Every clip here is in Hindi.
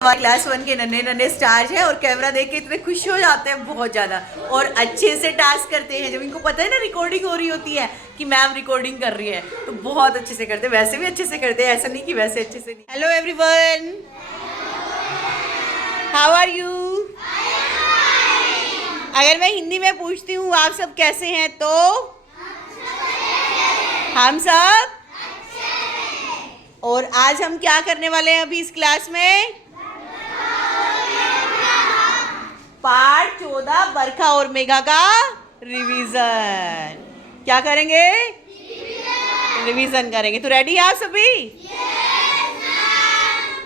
हमारे क्लास 1 के नन्हे नन्हे स्टार्स हैं और कैमरा देख के इतने खुश हो जाते हैं बहुत ज़्यादा और अच्छे से टास्क करते हैं। जब इनको पता है ना रिकॉर्डिंग हो रही होती है कि मैम रिकॉर्डिंग कर रही है तो बहुत अच्छे से करते हैं। वैसे भी अच्छे से करते हैं, ऐसा नहीं कि वैसे अच्छे से नहीं। Hello everyone, how are you? अगर मैं हिंदी में पूछती हूँ आप सब कैसे हैं तो हम सब। और आज हम क्या करने वाले हैं अभी इस क्लास में? पार्ट 14 बरखा और मेघा का रिवीजन। क्या करेंगे? रिवीजन करेंगे। तो रेडी आप सभी?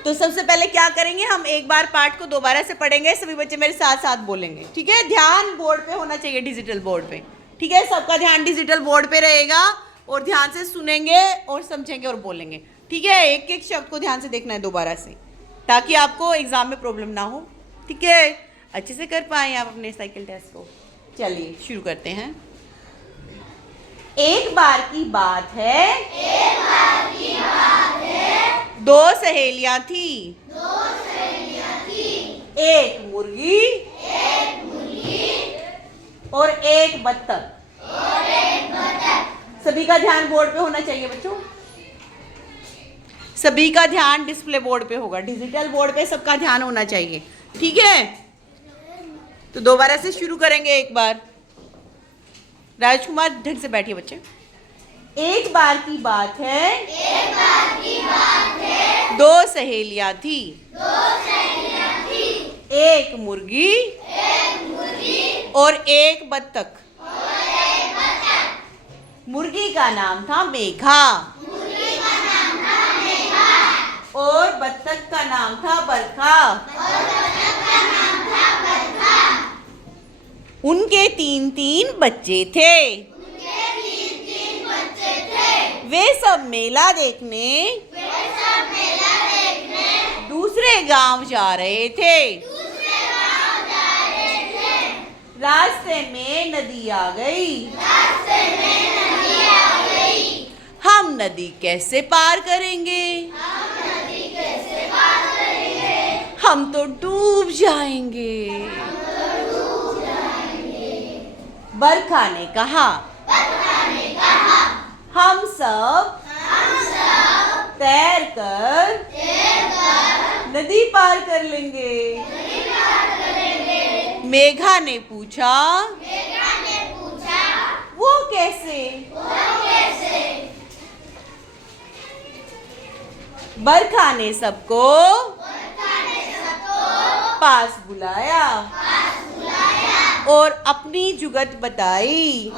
तो सबसे पहले क्या करेंगे, हम एक बार पार्ट को दोबारा से पढ़ेंगे। सभी बच्चे मेरे साथ साथ बोलेंगे, ठीक है? ध्यान बोर्ड पे होना चाहिए, डिजिटल बोर्ड पे, ठीक है? सबका ध्यान डिजिटल बोर्ड पे रहेगा और ध्यान से सुनेंगे और समझेंगे और बोलेंगे, ठीक है? एक एक शब्द को ध्यान से देखना है दोबारा से, ताकि आपको एग्जाम में प्रॉब्लम ना हो, ठीक है? अच्छे से कर पाए आप अपने साइकिल टेस्ट को। चलिए शुरू करते हैं। एक बार की बात है, दो सहेलियां थी, एक मुर्गी और एक बत्तख। सभी का ध्यान बोर्ड पे होना चाहिए बच्चों, सभी का ध्यान डिस्प्ले बोर्ड पे होगा, डिजिटल बोर्ड पे सबका ध्यान होना चाहिए, ठीक है? तो दोबारा से शुरू करेंगे एक बार। राजकुमार ढंग से बैठिए बच्चे। एक बार की बात है, दो सहेलियां थी, एक मुर्गी और एक बत्तख। मुर्गी का नाम था मेघा और बत्तख का नाम था बरखा। उनके तीन तीन बच्चे थे। वे सब मेला देखने दूसरे गांव जा रहे थे। रास्ते में नदी आ गई। हम नदी कैसे पार करेंगे? हम तो डूब जाएंगे। बरखा ने कहा, हम सब तैर कर नदी पार कर लेंगे। मेघा ने पूछा, वो कैसे? बरखा ने सबको पास बुलाया और अपनी जुगत बताई।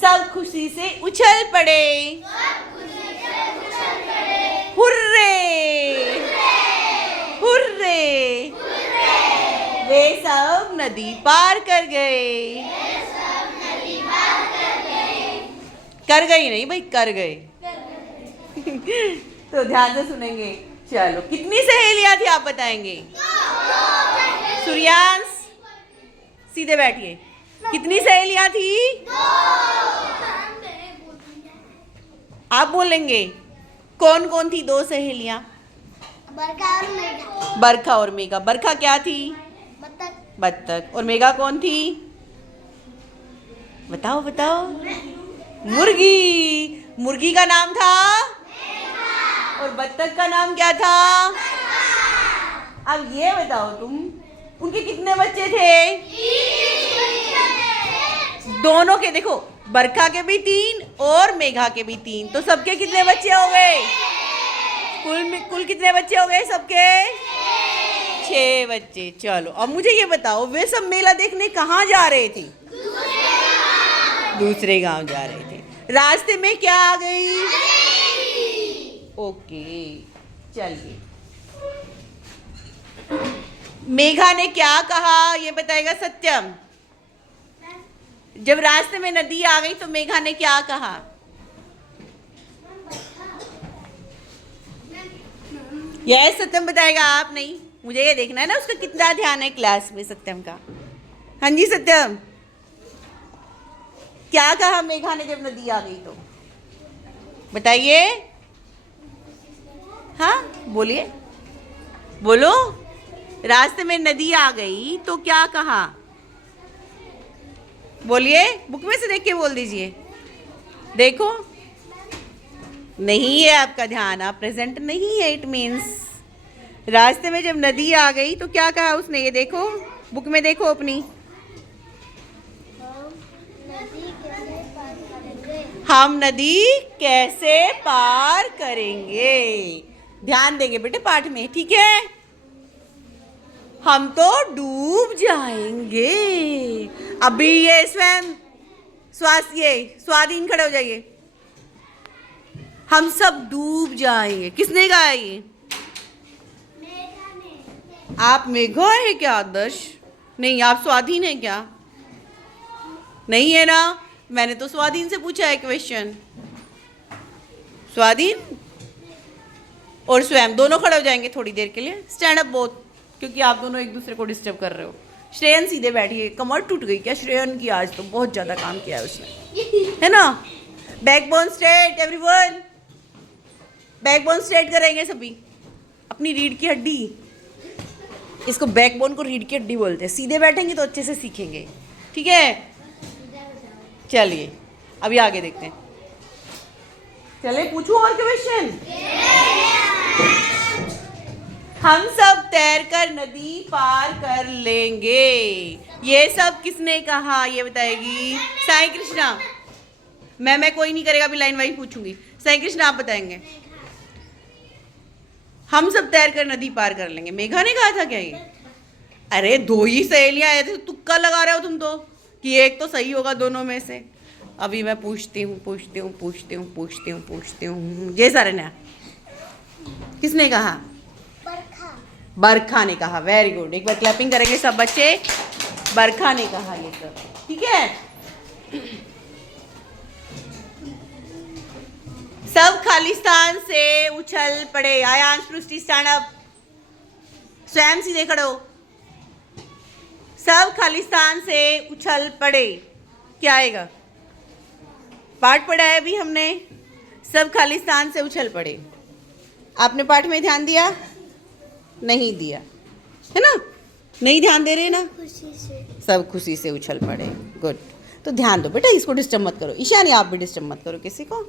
सब खुशी से उछल पड़े। Hurray hurray. वे सब नदी पार कर गए। कर गई नहीं भाई, कर गए। तो ध्यान से सुनेंगे। चलो, कितनी सहेलियां थी आप बताएंगे? सूर्यांश सीधे बैठिए। कितनी सहेलियां थी? आप बोलेंगे। कौन कौन थी दो सहेलियां? बरखा और मेघा। बरखा क्या थी? बत्तख। और मेघा कौन थी? बताओ बताओ। मुर्गी। मुर्गी का नाम था और बत्तख का नाम क्या था? अब ये बताओ तुम, उनके कितने बच्चे थे? दोनों के, देखो बरखा के भी 3 और मेघा के भी 3, तो सबके कितने बच्चे हो गए? कुल कितने बच्चे हो गए सबके? 6 बच्चे। चलो अब मुझे ये बताओ, वे सब मेला देखने कहाँ जा रहे थे? दूसरे गांव जा रहे थे। रास्ते में क्या आ गई? ओके, चलिए। मेघा ने क्या कहा ये बताएगा सत्यम। जब रास्ते में नदी आ गई तो मेघा ने क्या कहा? यह सत्यम बताएगा, आप नहीं। मुझे ये देखना है ना उसका कितना ध्यान है क्लास में, सत्यम का। हाँ जी सत्यम, क्या कहा मेघा ने जब नदी आ गई तो? बताइए। हाँ बोलिए, बोलो। रास्ते में नदी आ गई तो क्या कहा? बोलिए, बुक में से देख के बोल दीजिए। देखो, नहीं है आपका ध्यान, आप प्रेजेंट नहीं है। इट मीन्स रास्ते में जब नदी आ गई तो क्या कहा उसने? ये देखो, बुक में देखो अपनी। हम नदी कैसे पार करेंगे? ध्यान देंगे बेटे पाठ में, ठीक है? हम तो डूब जाएंगे। अभी ये स्वयं स्वाधीन खड़े हो जाइए। हम सब डूब जाएंगे। किसने कहा ये? आप मेघा है क्या आदर्श? नहीं, आप स्वाधीन है क्या? नहीं है ना? मैंने तो स्वाधीन से पूछा है क्वेश्चन। स्वाधीन और स्वयं दोनों खड़े हो जाएंगे थोड़ी देर के लिए। स्टैंड अप बोथ, क्योंकि आप दोनों एक दूसरे को डिस्टर्ब कर रहे हो। श्रेयन सीधे बैठिए। कमर टूट गई क्या श्रेयन की? आज तो बहुत ज्यादा काम किया है उसने, है ना? Backbone straight everyone. Backbone straight करेंगे सभी। अपनी रीढ़ की हड्डी, इसको बैकबोन को रीढ़ की हड्डी बोलते हैं। सीधे बैठेंगे तो अच्छे से सीखेंगे, ठीक है? चलिए अभी आगे देखते हैं। चले पूछूं और क्वेश्चन? हम सब तैरकर नदी पार कर लेंगे। ये सब किसने कहा? ये बताएगी साई कृष्णा। मैं कोई नहीं करेगा, अभी लाइन वाइज पूछूंगी। साई कृष्णा आप बताएंगे। हम सब तैरकर नदी पार कर लेंगे, मेघा ने कहा था क्या ये? अरे दो ही सहेलियां आए थे, तुक्का लगा रहे हो तुम तो कि एक तो सही होगा दोनों में से। अभी मैं पूछती हूँ। जय सारे ने किसने कहा? बरखा ने कहा। Very good. एक बार क्लैपिंग करेंगे सब बच्चे। बरखा ने कहा ये सब, ठीक है? सब खालिस्तान से उछल पड़े। आयांश पृष्टि स्टैंड अप। स्वयं सीधे खड़े हो। सब खालिस्तान से उछल पड़े। क्या आएगा? पाठ पढ़ा है अभी हमने। सब खालिस्तान से उछल पड़े। आपने पाठ में ध्यान दिया? नहीं दिया, है ना? नहीं ध्यान दे रहे ना? खुशी से। सब खुशी से उछल पड़े। गुड। तो ध्यान दो बेटा, इसको डिस्टर्ब मत करो। ईशानी आप भी डिस्टर्ब मत करो किसी को,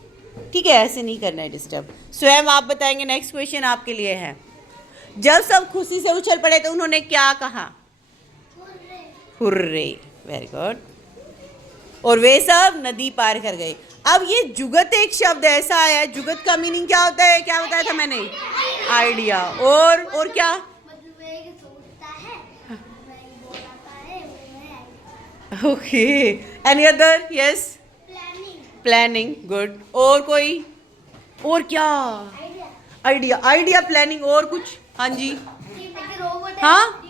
ठीक है? ऐसे नहीं करना है डिस्टर्ब। स्वयं आप बताएंगे। नेक्स्ट क्वेश्चन आपके लिए है। जब सब खुशी से उछल पड़े तो उन्होंने क्या कहा? हुर्रे। Very good. और वे सब नदी पार कर गए। अब ये जुगत एक शब्द ऐसा आया है। जुगत का मीनिंग क्या होता है? क्या बताया था मैंने? आइडिया। और क्या? Okay. Any other? Yes, planning. Good. और कोई? और क्या? Idea, planning. और कुछ? हाँ जी, हाँ,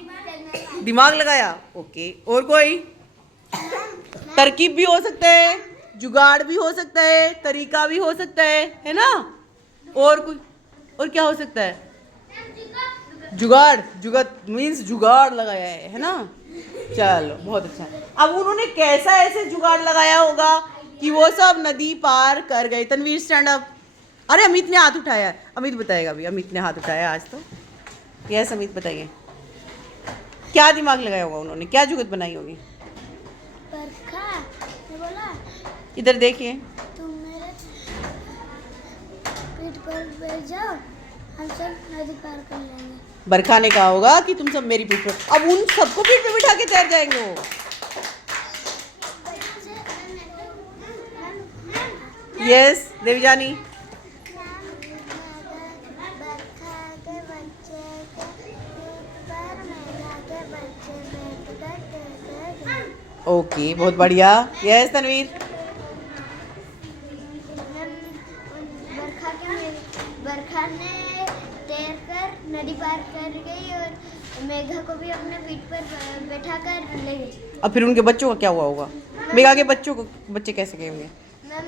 दिमाग लगाया। ओके। और कोई? तरकीब भी हो सकता है, जुगाड़ भी हो सकता है, तरीका भी हो सकता है ना? और कुछ? और क्या हो सकता है? जुगाड़। जुगत मीन्स जुगाड़ लगाया है ना? चलो बहुत अच्छा। अब उन्होंने कैसा ऐसे जुगाड़ लगाया होगा कि वो सब नदी पार कर गए? Tanvir stand up. अरे अमित ने हाथ उठाया। अमित बताएगा अभी। अमित ने हाथ उठाया आज तो। यस अमित बताइए, क्या दिमाग लगाया होगा उन्होंने? क्या जुगत बनाई होगी? इधर देखिए। तुम मेरे पीठ पर बैठ जाओ, हम सब नदी पार कर लेंगे। बरखा ने कहा होगा कि तुम सब मेरी पीठ पर। अब उन सबको पीठ पे बिठा के तैर जाएंगे वो। यस देवजानी। ओके बहुत बढ़िया। यस तनवीर। बरखा ने तैरकर नदी पार कर गई और मेघा को भी अपने पीठ पर बैठा कर ले गई। अब फिर उनके बच्चों का क्या हुआ होगा? मेघा के बच्चे कैसे गए होंगे? मैम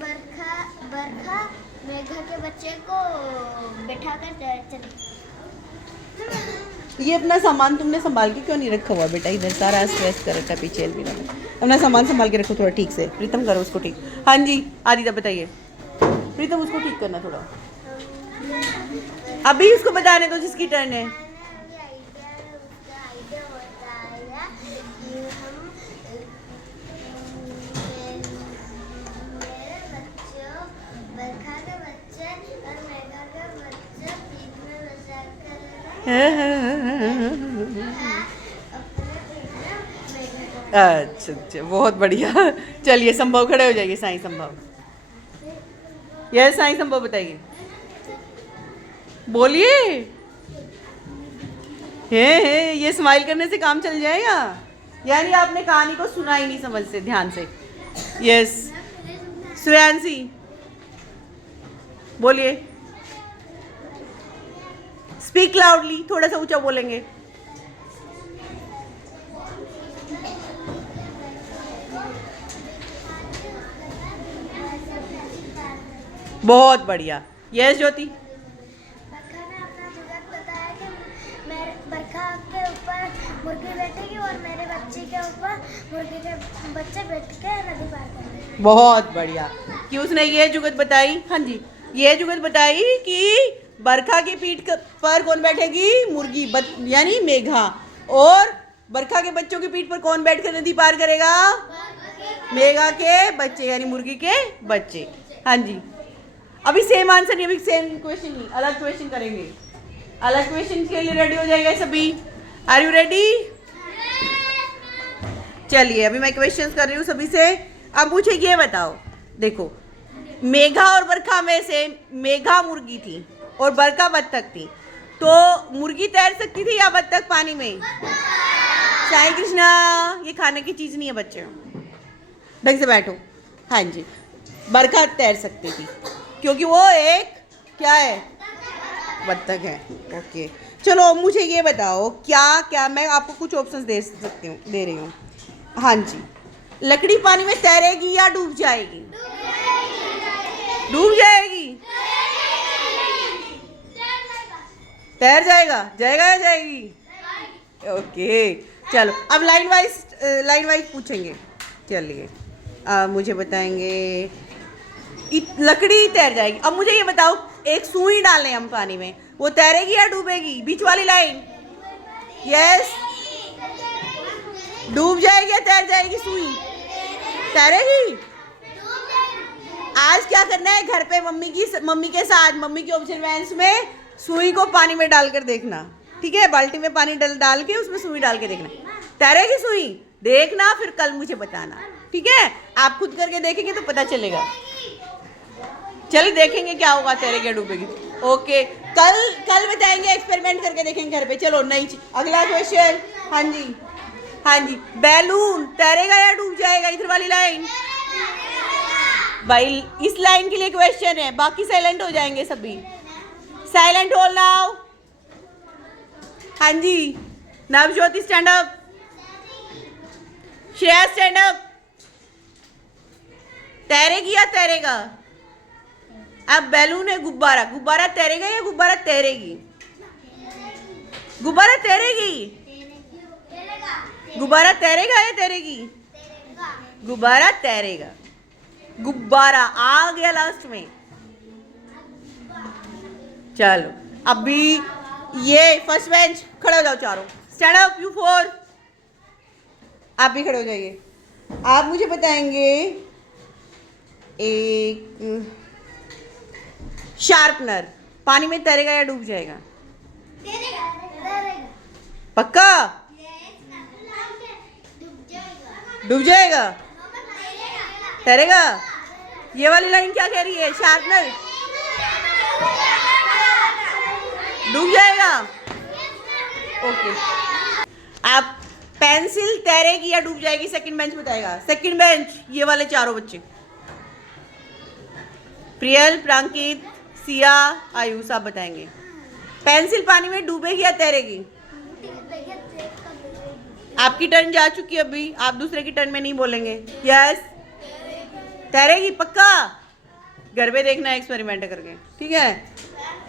बरखा मेघा के बच्चे को बैठा कर चली। ये अपना सामान तुमने संभाल के क्यों नहीं रखा हुआ बेटा? इधर सारा स्ट्रेस कर रखा है पीछे अलमीरा में। अपना सामान संभाल के रखो थोड़ा ठीक से। प्रीतम करो उसको ठीक। हाँ जी आदित्य बताइए। प्रीतम उसको ठीक करना थोड़ा। अभी उसको बताने दो जिसकी टर्न है। उसका आइडिया होता है कि हम मेरे बच्चों, बरखा के बच्चे और मेघा के बच्चे पीठ में बसा कर अपने पीठ में मेघा का। अच्छा अच्छा, बहुत बढ़िया। चलिए संभव खड़े हो जाइए। साईं संभव, यस साईं संभव बताइए, बोलिए। हे ये स्माइल करने से काम चल जाएगा, यानी आपने कहानी को सुना ही नहीं समझ से, ध्यान से। यस श्रेयांशी बोलिए, स्पीक लाउडली, थोड़ा सा ऊंचा बोलेंगे। बहुत बढ़िया। यस ज्योति, बरखा ने अपना जुगाड़ बताया कि मेरे बरखा के ऊपर मुर्गी बैठेगी और मेरे बच्चे के ऊपर मुर्गी के बच्चे बैठ के नदी पार करेंगे। बहुत बढ़िया कि उसने ये जुगत बताई। हाँ जी, ये जुगत बताई कि बरखा की पीठ पर कौन बैठेगी, मुर्गी, यानी मेघा। और बरखा के बच्चों की पीठ पर कौन बैठकर नदी पार करेगा, मेघा के बच्चे, यानी मुर्गी के बच्चे। हाँ जी, अभी सेम आंसर नहीं, अभी सेम क्वेश्चन नहीं, अलग क्वेश्चन करेंगे। अलग क्वेश्चन के लिए रेडी हो जाएगा सभी? Are you ready? चलिए अभी मैं क्वेश्चंस कर रही हूँ सभी से। अब मुझे ये बताओ, देखो मेघा और बरखा में से मेघा मुर्गी थी और बरखा बत्तख थी, तो मुर्गी तैर सकती थी या बत्तख पानी में? साई कृष्णा, ये खाने की चीज नहीं है बच्चे, ढंग से बैठो। हाँ जी, बरखा तैर सकती थी क्योंकि वो एक क्या है, बत्तख है। ओके चलो मुझे ये बताओ, क्या क्या मैं आपको कुछ ऑप्शंस दे सकती हूँ, दे रही हूँ। हाँ जी, लकड़ी पानी में तैरेगी या डूब जाएगी? डूब जाएगी। तैर जाएगा, जाएगा या जाएगी? ओके चलो अब लाइन वाइज पूछेंगे। चलिए मुझे बताएंगे, लकड़ी तैर जाएगी। अब मुझे ये बताओ, एक सुई डालें हम पानी में, वो तैरेगी या डूबेगी? बीच वाली लाइन। यस, डूब जाएगी या तैर जाएगी? सुई तैरेगी। आज क्या करना है, घर पे मम्मी के साथ, मम्मी की ऑब्जर्वेंस में सुई को पानी में डालकर देखना, ठीक है? बाल्टी में पानी डाल के उसमें सुई डाल के देखना, तैरेगी सुई? देखना फिर कल मुझे बताना, ठीक है? आप खुद करके देखेंगे तो पता चलेगा। चलिए देखेंगे क्या होगा, तैरेगी या डूबेगी। ओके कल बताएंगे, एक्सपेरिमेंट करके देखेंगे घर पे। चलो नई अगला क्वेश्चन। हाँ जी, हाँ जी, बैलून तैरेगा या डूब जाएगा? इधर वाली लाइन भाई, इस लाइन के लिए क्वेश्चन है, बाकी साइलेंट हो जाएंगे सभी। Silent whole now. हाँ जी, Navjyoti stand up, Shreya stand up. तैरेगी या तैरेगा? अब बैलून है, गुब्बारा, गुब्बारा तैरेगा या गुब्बारा तैरेगी? गुब्बारा तैरेगी। गुब्बारा तैरेगा या तैरेगी? गुब्बारा तैरेगा। गुब्बारा आ गया लास्ट में। चलो अभी ये फर्स्ट बेंच, खड़े हो जाओ चारों, स्टैंड अप यू फोर। आप भी खड़े हो जाइए। आप मुझे बताएंगे, एक शार्पनर पानी में तैरेगा या डूब जाएगा? पक्का? डूब जाएगा। तैरेगा। ये वाली लाइन क्या कह रही है, शार्पनर डूब जाएगा। ओके, आप पेंसिल तैरेगी या डूब जाएगी? सेकंड बेंच बताएगा। सेकंड बेंच, ये वाले चारों बच्चे, प्रियल, प्रांकित, सिया, आयुष, आप बताएंगे पेंसिल पानी में डूबेगी या तैरेगी? आपकी टर्न जा चुकी है अभी, आप दूसरे की टर्न में नहीं बोलेंगे। यस, तैरेगी पक्का? घर पे देखना एक्सपेरिमेंट करके, ठीक है?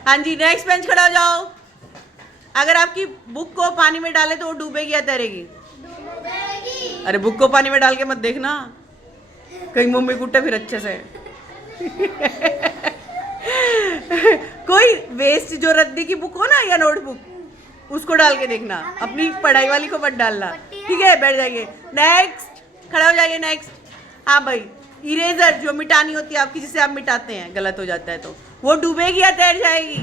हाँ जी, नेक्स्ट बेंच खड़ा हो जाओ। अगर आपकी बुक को पानी में डाले तो वो डूबेगी या तैरेगी? अरे बुक को पानी में डाल के मत देखना, कहीं मम्मी कुट्टे फिर अच्छे से। कोई वेस्ट जो रद्दी की बुक हो ना या नोटबुक, उसको डाल के देखना, अपनी पढ़ाई वाली को मत डालना। ठीक है, बैठ जाइए। नेक्स्ट, खड़ा हो जाइए। नेक्स्ट, हाँ भाई, इरेजर जो मिटानी होती है आपकी, जिसे आप मिटाते हैं, गलत हो जाता है तो वो डूबेगी या तैर जाएगी?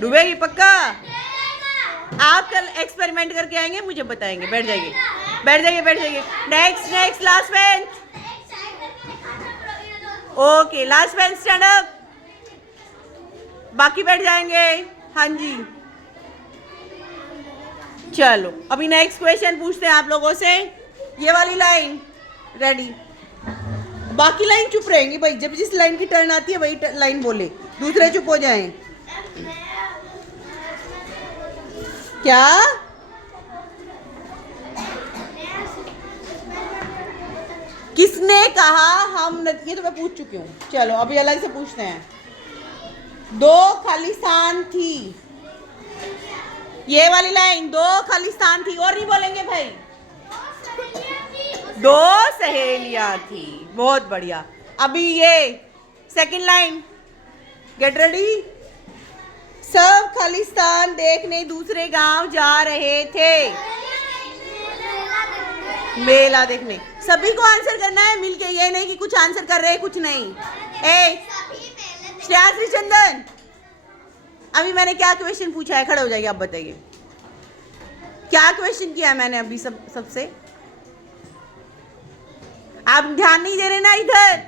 डूबेगी पक्का? आप कल एक्सपेरिमेंट करके आएंगे, मुझे बताएंगे। बैठ जाइए, बैठ जाइए, बैठ जाइए। Next, next, last bench. Okay, last bench, stand up. बाकी बैठ जाएंगे। हाँ जी, चलो अभी नेक्स्ट क्वेश्चन पूछते हैं आप लोगों से। ये वाली लाइन रेडी, बाकी लाइन चुप रहेंगी भाई। जब जिस लाइन की टर्न आती है वही लाइन बोले, दूसरे चुप हो जाएं। क्या? किसने कहा हम ये तो मैं पूछ चुकी हूँ। चलो अभी अलग से पूछते हैं। दो खालिस्तान थी, ये वाली लाइन, दो खालिस्तान थी, और नहीं बोलेंगे भाई। दो सहेलियां थी, बहुत बढ़िया। अभी ये सेकंड लाइन, गेट रेडी। सब खालिस्तान देखने दूसरे गांव जा रहे थे, मेला देखने। सभी को आंसर करना है मिलके, ये नहीं कि कुछ आंसर कर रहे हैं कुछ नहीं। श्रेयांश चंदन, अभी मैंने क्या क्वेश्चन पूछा है? खड़े हो जाइए, आप बताइए क्या क्वेश्चन किया है मैंने अभी सबसे? आप ध्यान नहीं दे रहे ना इधर।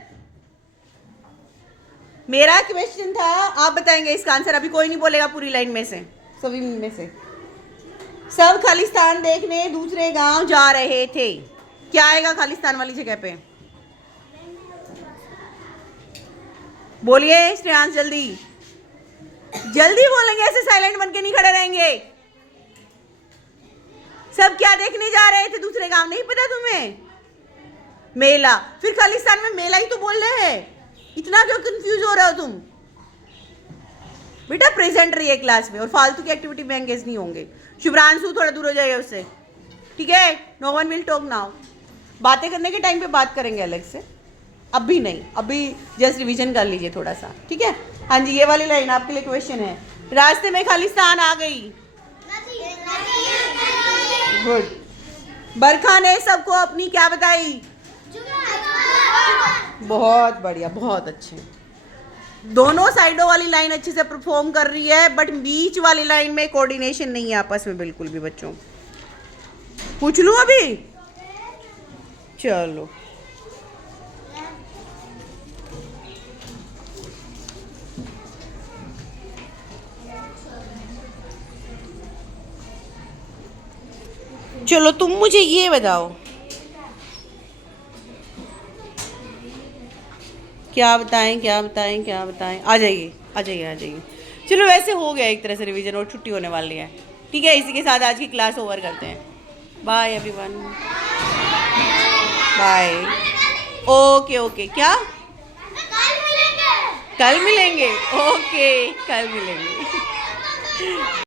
मेरा क्वेश्चन था, आप बताएंगे इसका आंसर। अभी कोई नहीं बोलेगा पूरी लाइन में से, सभी में से। सब खालिस्तान देखने दूसरे गांव जा रहे थे, क्या आएगा खालिस्तान वाली जगह पे? बोलिए श्रेयांश, जल्दी जल्दी बोलेंगे, ऐसे साइलेंट बन के नहीं खड़े रहेंगे। सब क्या देखने जा रहे थे दूसरे गांव, नहीं पता तुम्हें? मेला। फिर खालिस्तान में मेला ही तो बोल रहे हैं, इतना क्यों कंफ्यूज हो रहे हो तुम? बेटा प्रेजेंट रहिए क्लास में और फालतू की एक्टिविटी में एंगेज नहीं होंगे। शुभ्रांशु थोड़ा दूर हो जाएगा उससे, ठीक है? No one will talk now. बातें करने के टाइम पे बात करेंगे अलग से, अभी नहीं, अभी जस्ट रिवीजन कर लीजिए थोड़ा सा, ठीक है? हाँ जी, ये वाली लाइन आपके लिए क्वेश्चन है। रास्ते में खालिस्तान आ गई, गुड। बरखा ने सबको अपनी क्या बताई? बहुत बढ़िया, बहुत अच्छे। दोनों साइडों वाली लाइन अच्छे से परफॉर्म कर रही है, बट बीच वाली लाइन में कोऑर्डिनेशन नहीं है आपस में बिल्कुल भी। बच्चों पूछ लूं अभी? चलो चलो तुम मुझे ये बताओ, क्या बताएं क्या बताएं क्या बताएं? आ जाइए आ जाइए आ जाइए। चलो वैसे हो गया एक तरह से रिवीजन, और छुट्टी होने वाली है, ठीक है? इसी के साथ आज की क्लास ओवर करते हैं। Bye everyone, bye. Okay okay, क्या? कल मिलेंगे? ओके, कल मिलेंगे।